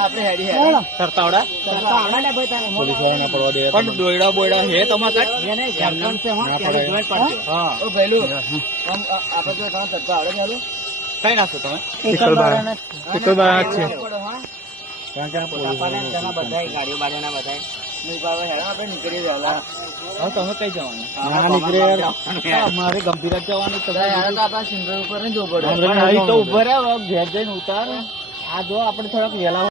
આપણે હેડી હેડી સરતાવડા ને ભાઈ પોલીસ વાળાને પડવા દે પણ દોયડા બોયડા હે તમાર કાટ એને એમન છે હો ત્યારે જોઈ પડશે હા ઓ ભઈલું આમ આપણે તો કામ સરતા આવડે ભઈલું કઈ નાખો તમે એકલ બારા છે કારણ કે પોલીસ વાળાના બધાય ગાડીઓ બાડીઓના બધાય નહીં પાવે હેડા આપણે નીકળી જવાલા હા તમે કઈ જવાનું ના નીકળે અમારે ગંભીર જવાનું તો યાર તો આપણા સિંગર ઉપર ને જોવું પડે અહીં તો ઉભા રહે ઘેર જઈને ઉતાર આ જો આપણે થોડાક વેલા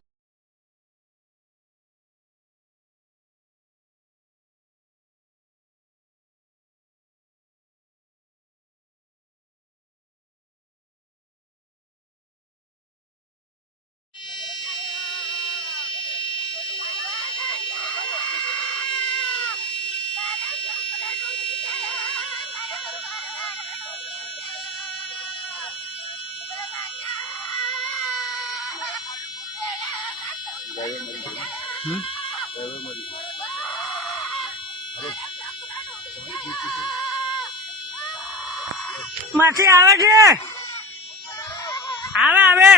માછી આવે છે આવે આવે